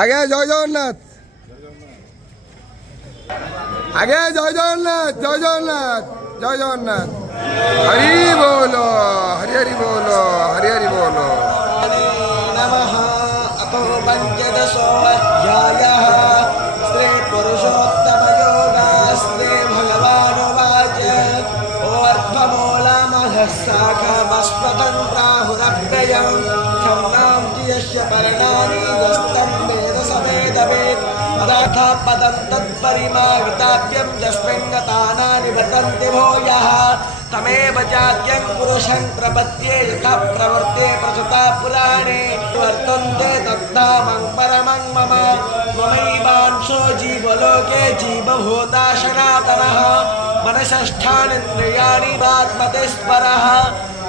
আগে জয় জগন্নাথ, আগে জয় জগন্নাথ, জয় জগন্নাথ, জয় জগন্নাথ। হরি বলো, হরি হরি বলো, হরি হরি বলো। नमः अतो पञ्चदशोऽध्यायः श्री पुरुषोत्तमयोगास्ते भगवानुवाच ओर्ध्वमूलमधः शाखमस्वतन्त्राहुरव्ययं छन्दां यस्य पर्णानि यस्तं वेद स वेदवेत् पदार्थः पदं तत्परिमाविताभ्यं यस्मिन् गतानानि वर्तन्ते भूयः तमेव चाद्यं पुरुषं प्रपद्ये यथा प्रवर्ते प्रसुता पुराणे वर्तन्ते तद्धामं परमं मम ममैवांशो जीवलोके जीवभूता सनातनः मनसष्ठानीन्द्रियाणि वात्मते स्मरः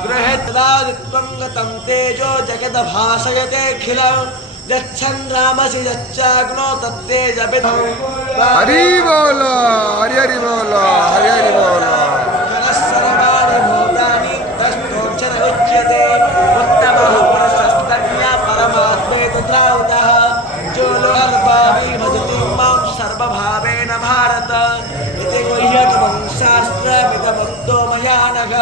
गृहेत्तदादित्वं गतं तेजो जगद्भासयतेऽखिलं यच्छन् रामसि यच्चाग्नो तत्तेजविधौ हरि बोलो, हरि हरि बोलो, हरि हरि बोलो। सर्वाणि भूतानि तस्थोक्षर उच्यते उत्तमः पुरुषस्तन्या परमात्मेतुद्रावुतः जो लोहर्भावि भजति मां सर्वभावेन भारत इति गुह्यतमं शास्त्रमिदमुक्तो मया नघ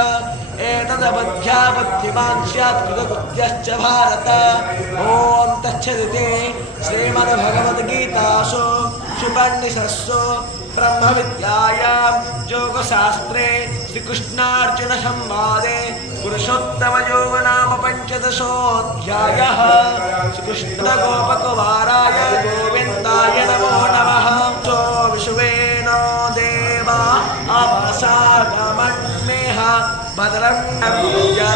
एतदवध्या बुद्धिमां स्यात् कृतकृत्यश्च भारत ॐ तच्छदिति श्रीमद्भगवद्गीतासु सुपनिषत्सु ब्रह्मविद्यायां योगशास्त्रे श्रीकृष्णार्जुन संवादे पुरुषोत्तमयोग नाम पञ्चदशोऽध्यायः श्रीकृष्णगोपकुमाराय गोविन्दाय नमो नमः सो विश्वेनो देवा अवसानमन्मेह भद्रं नमोऽज